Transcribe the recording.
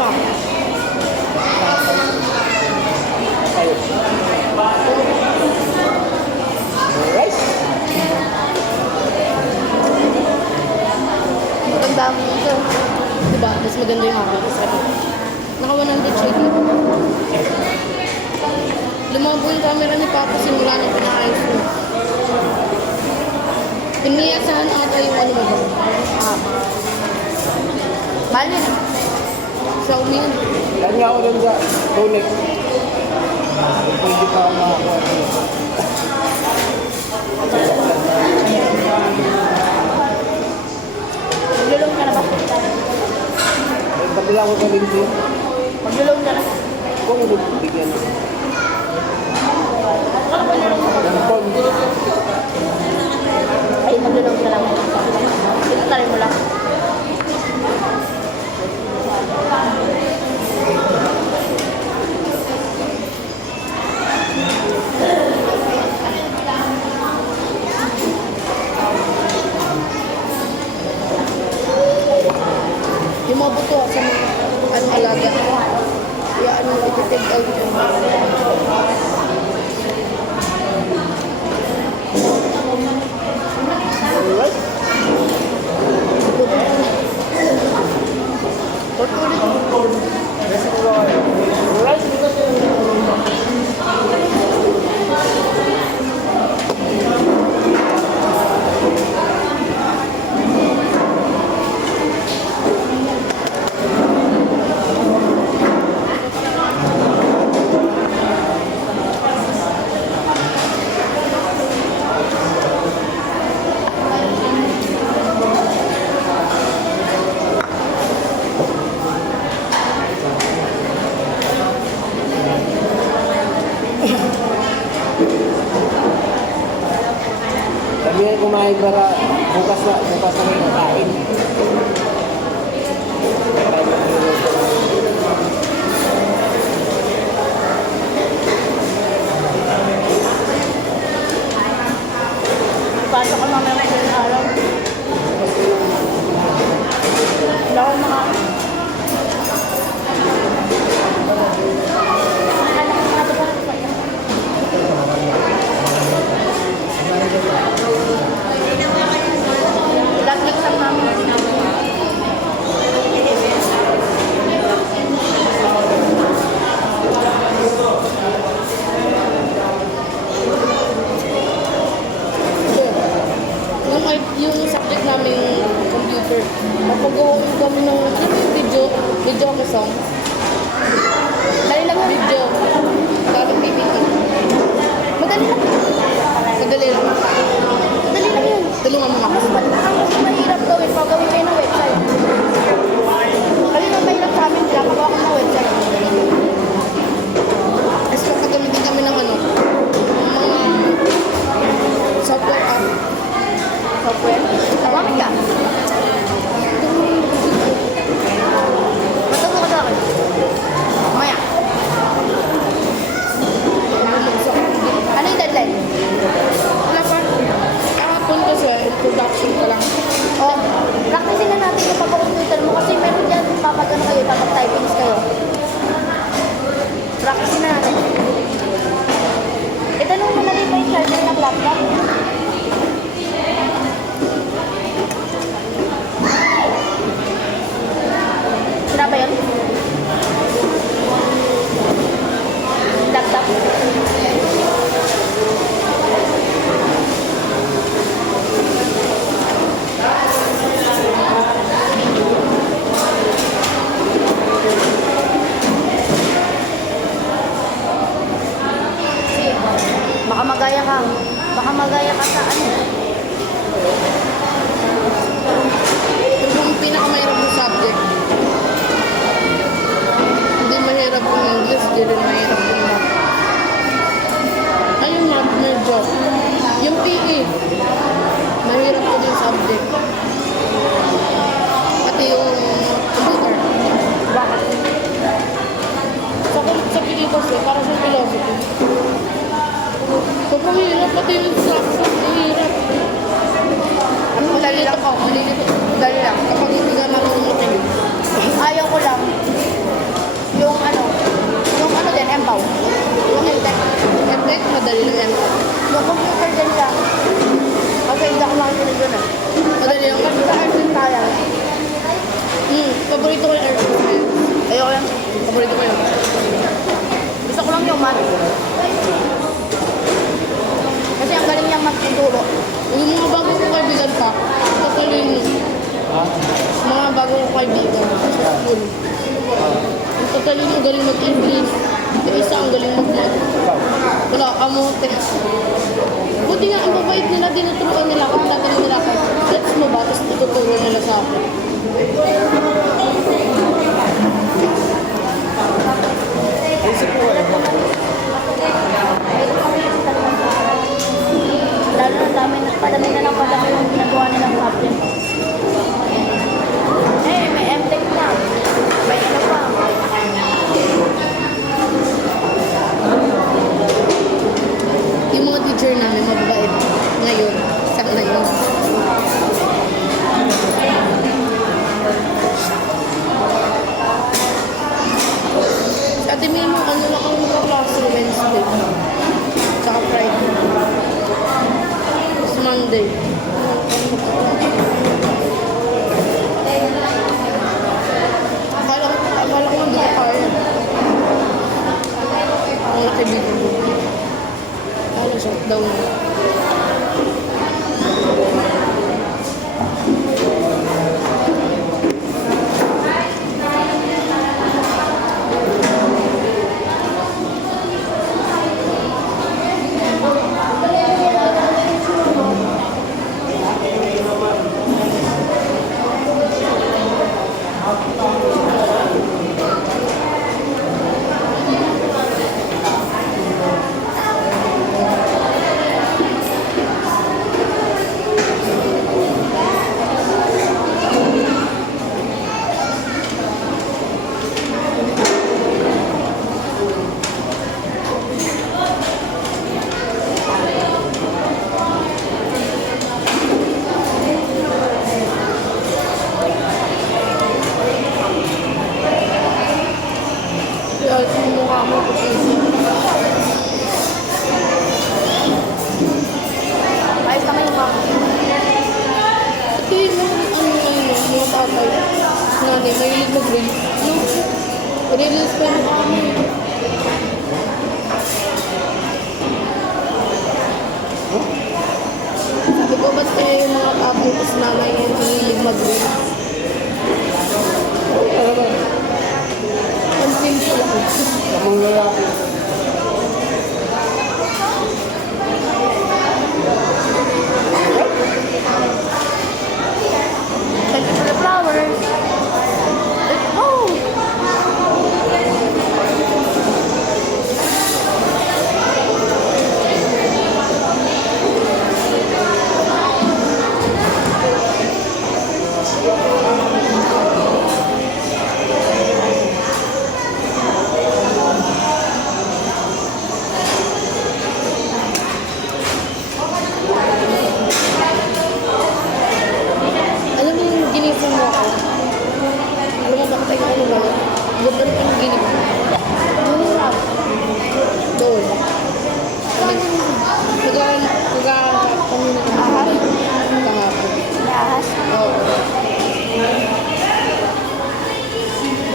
pa. Rice. Maganda mo ito. Diba? Mas maganda yung akin. Naka 100 shade. Lumabo yung camera ni Papa simula nang pinaayos mo. Piniyasahan ata yung ano mo ba? Bali na. Xiaomi yun. Kanya ako dun sa Rolex. Pwede pa ako makakuha. Maglulong ka na ba? May kabila ko sa LinkedIn. Maglulong ka na. Kung bigyan. Gampon. Ay, maglulong ka lang. Ito tayo mo lang. Yung mga buto sa mga ano, alaga. Kaya ano, iti-take out yun. Alright. Sabi nga kumain para bukas na kayo nakain. Pasok ko mamaya sa araw. Wala akong mga... Laglag lang namin. Yung subject namin computer, mapagawa kami ng ano yung video ako song. Dali lang video. Gamit PPT. Madali lang. Madali lang. Madali lang yun. Tulungan mo ako. Ang mas mahirap gawin, pagawin kayo ng website. Kasi nang mahirap sa amin, pinapagawa ko ng website. Tapos pagkagamitin kami ng ano, mga software app. Software? Tawagin ka. Matamo ka sa akin. Maya. Ano yung deadline? Wala pa. Kahapon kasi, introduction pa lang. Oh, practicein na natin yung pagka-computer mo kasi meron dyan papagano kayo, papag-typings kayo. Practicein na natin. Itanong mo na rin ba yung charger ng laptop? Sira ba yun? Laptop? Baka magaya ka. Baka magaya ka sa ano. Yung pinakamahirap ng subject. Hindi mahirap yung English, hindi rin mahirap yung math. Ay, yung math medyo. Yung PE. Mahirap ko din subject. Pati yung computer. Bakit? Sa PE kasi, para sa philosophy. Sobrang hirap, pati yung instruction, hirap. Ano, malilito ko, malilito. Dali lang, kapag hindi ka marunong makinig. Ayaw ko lang. Bar. Kasi ang galing niyang magtuturo. Yung mga bago kong kaibigan pa, tatalino. Ha? Mga bago kong kaibigan sa school. Yung tatalino, galing mag-English. Yung isa, ang galing mag-math. Ikaw. Wala, kamote. Buti nga, ang mabait nila, dinuturuan nila ako, tatanong nila ako, gets mo ba? Tapos tuturo nila sa akin. Isip ko eh. Lalo na padami na ng padami yung ginagawa nilang subject. Eh, may MTech na. May ano pa. Yung mga teacher namin, mababait. Ngayon, sa ngayon. Sa atin may mga ano lang ang mga klase Wednesday. Tsaka Friday. Tapos Monday. Akala ko hindi ko kaya. Ang laki dito. Ano, shutdown. Kaya yung mukha mo kasi Ayos naman yung mga. ito yung mga tatay. Nanay, mahilig mag-reels. No? Reels pa yung mukha mo. Sabi ko, ba't kaya yung mga tatay tapos nanay yung mahilig mag-reels? Ano ba? Ang simple lang. Namang lalaki. Thank you for the flowers. Let's go! Alam mo yung ginising mo ako? Alam mo bakit tayo ano ba? Ganda